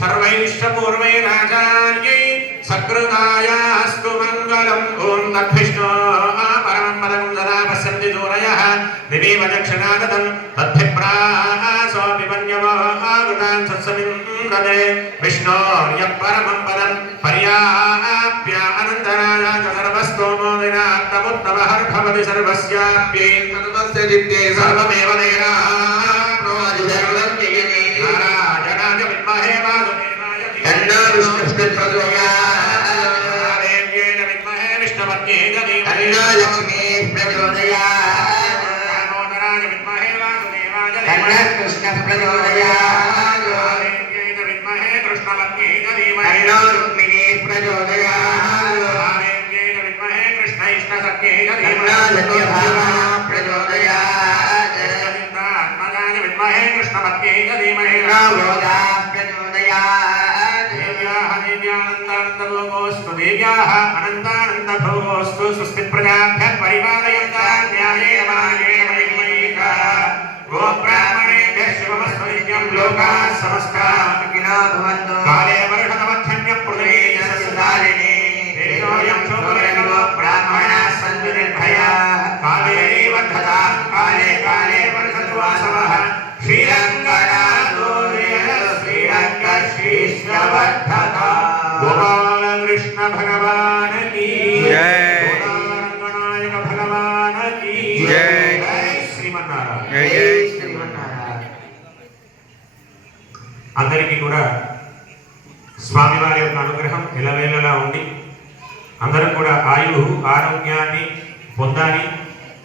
सर्वैष्टपूर्वैराचार्यै सकृतायास्तु मङ्गलम् ॐ तद्विष्णो परमं पदं सदा पश्यन्ति सूरयः दिवीव दक्षिणागतं तद्भिप्रासोऽपिमन्यवो आगतान् सत्समिन्द्रते विष्णोर्यः परमं पदं पर्याप्य अनन्तराय च सर्वस्तोमो दिनात्तमुत्तमहर्भवति सर्वस्याप्यै सर्वस्य जित्ये सर्वमेव नारायणाय विद्महे वासुदेवाय विष्णुपत्न्यै धीमहि लक्ष्मी प्रचोदयात् दामोदराय विद्महे वासुदेवाय कृष्ण प्रचोदयात् विद्महे कृष्णपत्न्यै धीमहि रुक्मिणी प्रचोदयात् विद्महे कृष्णैष्णसख्यै धीमहि प्रचोदयात् विद्महे कृष्णपत्न्यै धीमहि रामोदा प्रचोदयात् देव्यानन्दानन्दभोगोऽस्तु देव्याः अनन्तानन्दभोगोऽस्तु स्वस्ति प्रजाभ्यः परिपालयन्तां न्यायेन मार्गेण मयिका गोब्राह्मणेभ्यः शुभमस्तु नित्यं लोकाः समस्ताः सुखिनो भवन्तु काले वर्षतमध्यन्यः पृथिवी यशस्दारिणी तेजोऽयं शोभवेनो ब्राह्मणाः सन्तु निर्भयाः काले वर्धतां काले काले वर्षतु वासवः गोपाल कृष्ण भगवान की जय, गणायक भगवान की जय, श्रीमन्नारायण जय श्रीमन्नारायण। అందరికీ కూడా స్వామివారి యొక్క అనుగ్రహం ఎల్లవేళలా ఉండి అందరూ కూడా ఆయువు ఆరోగ్యాన్ని పొందాలి,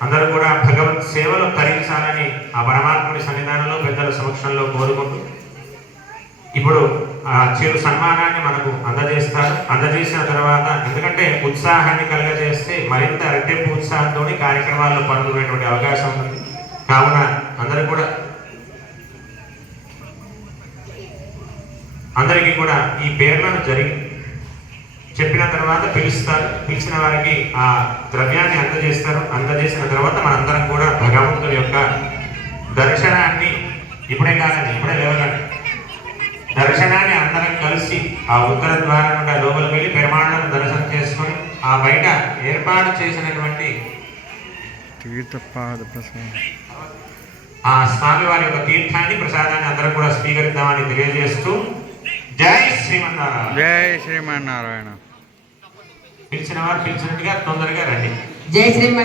అందరూ కూడా భగవత్ సేవలో తరించాలని ఆ పరమాత్ముడి సన్నిధానంలో పెద్దల సమక్షంలో కోరుకుంటూ ఇప్పుడు ఆ చిరు సన్మానాన్ని మనకు అందజేస్తారు. అందజేసిన తర్వాత ఎందుకంటే ఉత్సాహాన్ని కలగజేస్తే మరింత రెట్టింపు ఉత్సాహంతో కార్యక్రమాల్లో పాల్గొనేటువంటి అవకాశం ఉంది. కావున అందరూ కూడా అందరికీ కూడా ఈ పేర్లను చెప్పిన తర్వాత పిలుస్తారు. పిలిచిన వారికి ఆ ద్రవ్యాన్ని అందజేస్తారు. అందజేసిన తర్వాత మనందరం కూడా భగవంతుడి యొక్క దర్శనాన్ని ఇప్పుడే కాదండి, ఇప్పుడే లేవకండి, దర్శనాన్ని అందరం కలిసి ఆ ఉత్తర ద్వారం నుండి లోపలికి వెళ్ళి పెరుమాళ్ళను దర్శనం చేసుకొని ఆ బయట ఏర్పాటు చేసినటువంటి ఆ స్వామి వారి యొక్క తీర్థాన్ని ప్రసాదాన్ని అందరం కూడా స్వీకరిద్దామని తెలియజేస్తూ జై శ్రీమన్నారాయణ జై శ్రీమన్నారాయణ. పిలిచిన వారు పిలిచినట్టుగా తొందరగా రండి. జై శ్రీమన్నారాయణ.